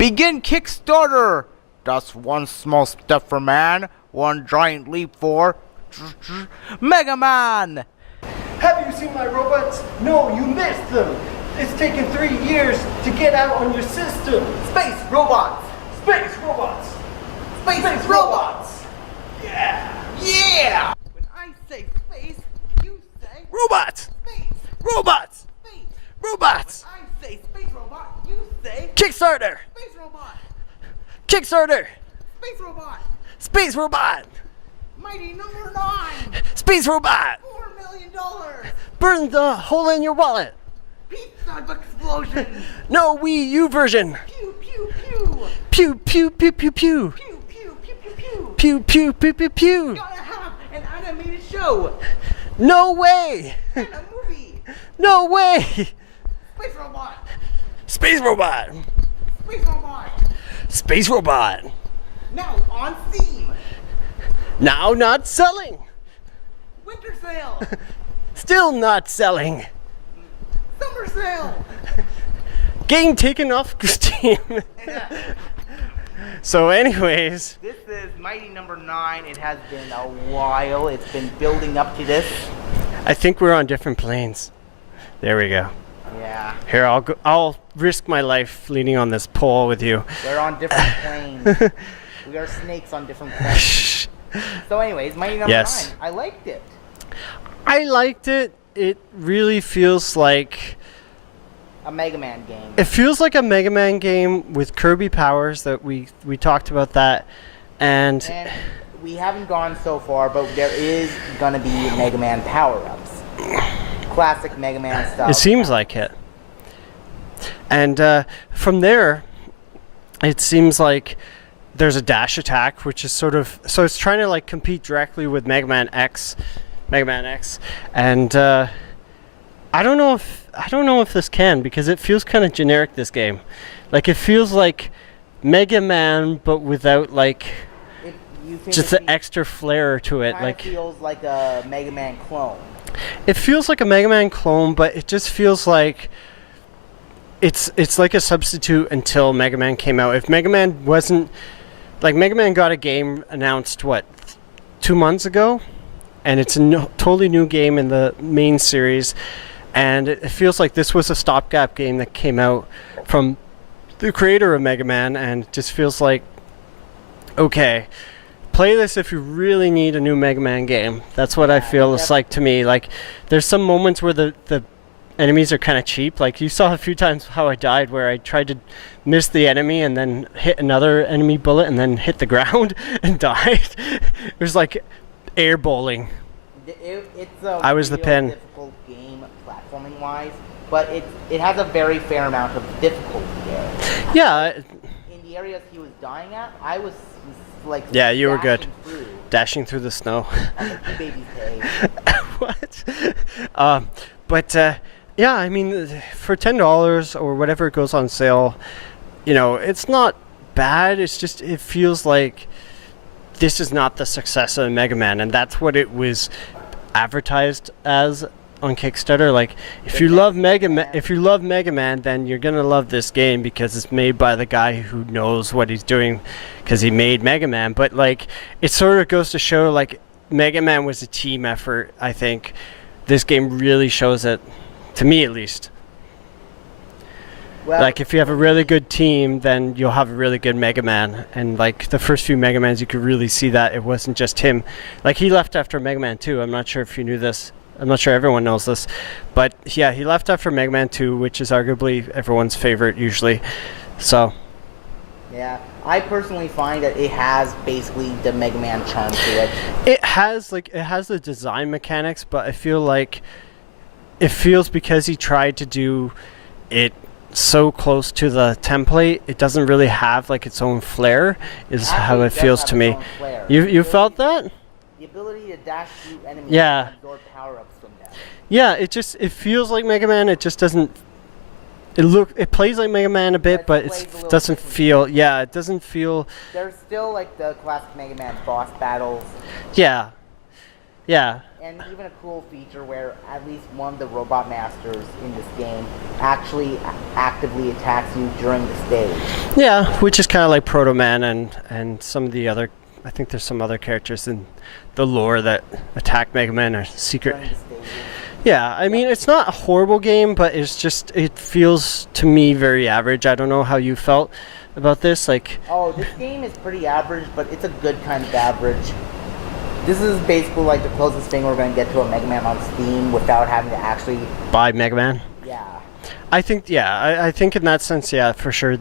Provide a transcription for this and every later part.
Begin Kickstarter! That's one small step for man, one giant leap for Mega Man! Have you seen my robots? No, you missed them. It's taken 3 years to get out on your system. Space robots! Space robots! Space robots! Yeah! Yeah! When I say space, you say Robots! space! Robots! Space! Robots! When I say space robot, you say Kickstarter! space robot! Kickstarter! Space robot! Space robot! Mighty number 9! Space robot! $4 million! Burn the hole in your wallet! Pizza explosion! No Wii U version! Pew pew pew! Pew pew pew pew pew! Pew pew pew pew pew! Pew pew pew pew pew! Gotta have an animated show! No way! And a movie! No way! Space robot! Space robot! Space robot! Space robot! Now on Steam! Now not selling! Winter sale! Still not selling! Summer sale! Game taken off Steam! So anyways, This is Mighty Number 9. It has been a while. It's been building up to this. I think we're on different planes. There we go. Yeah. Here, I'll risk my life leaning on this pole with you. We're on different planes. We are snakes on different planes. So anyways, Mighty Number Yes. 9. I liked it. I liked it. It really feels like A Mega Man game. it feels like a Mega Man game with Kirby powers that we talked about that, and And we haven't gone so far, but there is gonna be Mega Man power-ups. Classic Mega Man style. it seems like it. And from there, it seems like there's a dash attack, which is sort of it's trying to like compete directly with Mega Man X, and I don't know if this can, because it feels kind of generic, this game. Like it feels like Mega Man but without like just the extra flair to it. Like feels like a Mega Man clone. it feels like a Mega Man clone, but it just feels like it's like a substitute until Mega Man came out. If Mega Man wasn't like Mega Man got a game announced 2 months ago, and it's a totally new game in the main series, and it feels like this was a stopgap game that came out from the creator of Mega Man, and it just feels like, okay, play this if you really need a new Mega Man game. That's what I feel it's like to me. Like there's some moments where the enemies are kind of cheap. Like you saw a few times how I died, where I tried to miss the enemy and then hit another enemy bullet and then hit the ground and died. It was like air bowling. It's a I was the pin. difficult game platforming wise, but it has a very fair amount of difficulty there. Yeah. In the areas he was dying at, I was like Yeah, you were good. through. Dashing through the snow. I'm like, you baby's hay. What? But yeah, I mean, for $10 or whatever it goes on sale, you know, it's not bad. It's just it feels like this is not the success of Mega Man, and that's what it was advertised as on Kickstarter. Like, if you love Mega Man, then you're gonna love this game because it's made by the guy who knows what he's doing, because he made Mega Man. But like, it sort of goes to show like Mega Man was a team effort. I think this game really shows it, to me at least. Well, Like, if you have a really good team, then you'll have a really good Mega Man. And like the first few Mega Mans, you could really see that it wasn't just him. Like, he left after Mega Man 2. I'm not sure if you knew this. I'm not sure everyone knows this. But yeah, he left after Mega Man 2, which is arguably everyone's favorite usually. So yeah, I personally find that it has basically the Mega Man charm to it. it has the design mechanics, but I feel like it feels because he tried to do it so close to the template, it doesn't really have like its own flair, is how it feels to me. You felt that? The ability to dash through enemies Yeah. and absorb power-ups from them. Yeah, it feels like Mega Man. It just doesn't. It plays like Mega Man a bit, but plays a it little doesn't different. feel. Yeah, it doesn't feel. There's still like the classic Mega Man boss battles. Yeah, Yeah. And even a cool feature where at least one of the robot masters in this game actually actively attacks you during the stage. Yeah, which is kind of like Proto Man and some of the other. I think there's some other characters in the lore that attack Mega Man or secret. During the stages. Yeah, I mean it's not a horrible game, but it feels to me very average. I don't know how you felt about this. Like, Oh, this game is pretty average, but it's a good kind of average. This is basically like the closest thing we're going to get to a Mega Man on Steam without having to actually... buy Mega Man. Yeah. I think I think in that sense, yeah, for sure.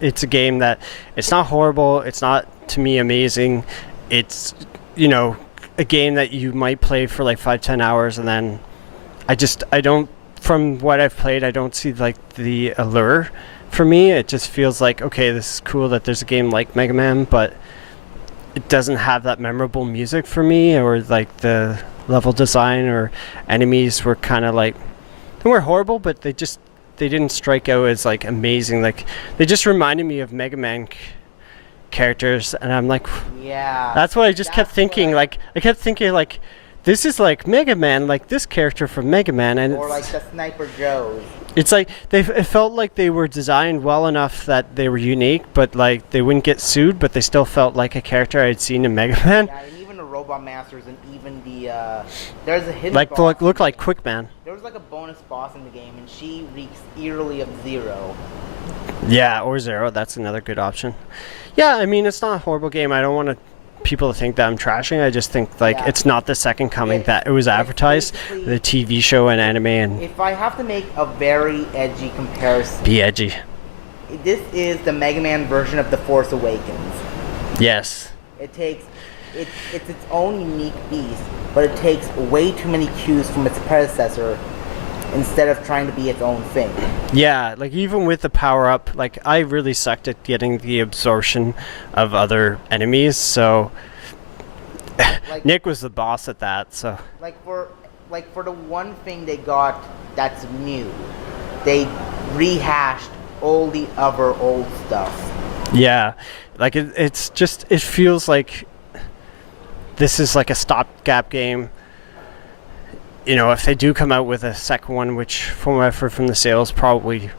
It's a game that it's not horrible. It's not to me amazing. It's a game that you might play for like 5-10 hours, and then I don't. From what I've played, I don't see like the allure for me. It just feels like, okay, this is cool that there's a game like Mega Man, but it doesn't have that memorable music for me, or like the level design or enemies were kind of like, they weren't horrible, but they didn't strike out as like amazing. Like they just reminded me of Mega Man characters, and I'm like, Yeah. that's what I just kept That's thinking. what I kept thinking like, this is like Mega Man, like this character from Mega Man, and Or like the Sniper Joes. it's like it felt like they were designed well enough that they were unique, but like they wouldn't get sued, but they still felt like a character I'd seen in Mega Man. Yeah, and even the Robot Masters, and even the there's a hidden Like boss. look like Quick Man. There was like a bonus boss in the game, and she reeks eerily of Zero. Yeah, or Zero. That's another good option. Yeah, I mean it's not a horrible game. I don't want people to think that I'm trashing. I just think like Yeah. it's not the second coming It's- that it was it's advertised. basically- The TV show and anime and If I have to make a very edgy comparison, be edgy. this is the Mega Man version of The Force Awakens. Yes. It's its own unique beast, but it takes way too many cues from its predecessor instead of trying to be its own thing. Yeah, like even with the power up, like I really sucked at getting the absorption of other enemies, so Like, Nick was the boss at that, so for the one thing they got that's new, they rehashed all the other old stuff. yeah. Like it's just it feels like this is like a stopgap game. If they do come out with a second one, which from what I've heard from the sales probably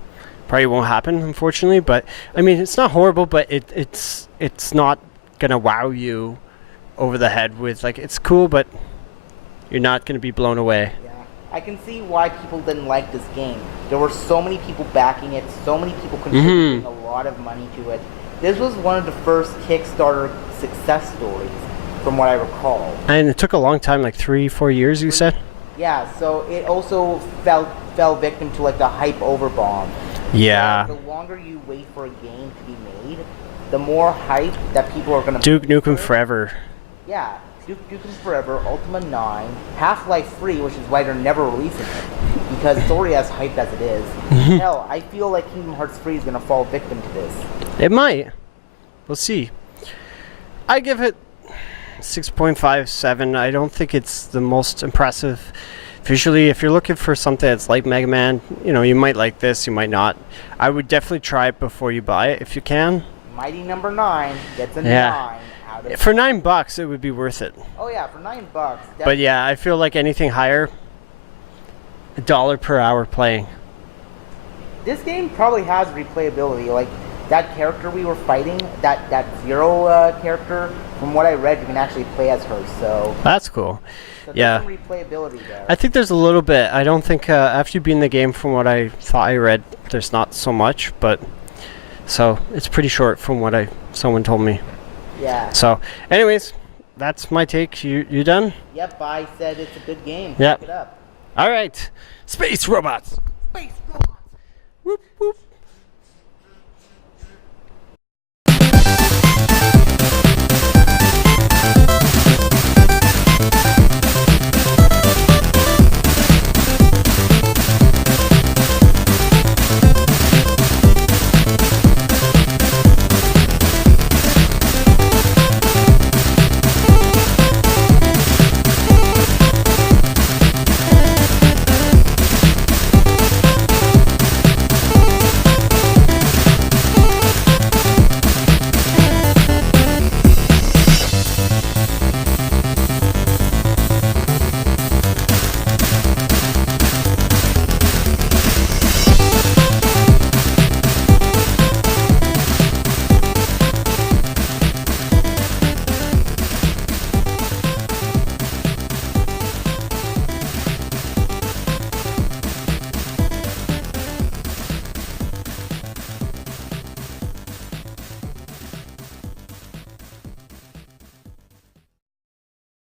won't happen, unfortunately. But I mean, it's not horrible, but it's not gonna wow you over the head with like it's cool, but you're not gonna be blown away. Yeah, I can see why people didn't like this game. There were so many people backing it, so many people contributing a lot of money to it. This was one of the first Kickstarter success stories, from what I recall. And it took a long time, like 3-4 years, you said. Yeah, so it also fell victim to like the hype overbomb. Yeah. The longer you wait for a game to be made, the more hype that people are gonna. Duke Nukem Forever. Yeah, Duke Nukem Forever, Ultima 9, Half-Life 3, which is why they're never releasing it, because it's already as hyped as it is. Hell, I feel like Kingdom Hearts 3 is gonna fall victim to this. It might. We'll see. I give it 6.57. I don't think it's the most impressive visually. If you're looking for something that's like Mega Man, you might like this, you might not. I would definitely try it before you buy it if you can. Mighty number 9 gets a Yeah. 9 out of. For $9, it would be worth it. Oh yeah, for $9. But yeah, I feel like anything higher, $1 per hour playing. This game probably has replayability. Like that character we were fighting, that Zero character. From what I read, you can actually play as her. So That's cool. there's Yeah. some replayability there. I think there's a little bit. I don't think after you beat in the game, from what I thought I read, there's not so much. But so it's pretty short from what someone told me. Yeah. So, anyways, that's my take. You done? Yep. I said it's a good game. Yep. Pick it up. All right. Space robots. Space robots. Whoop whoop.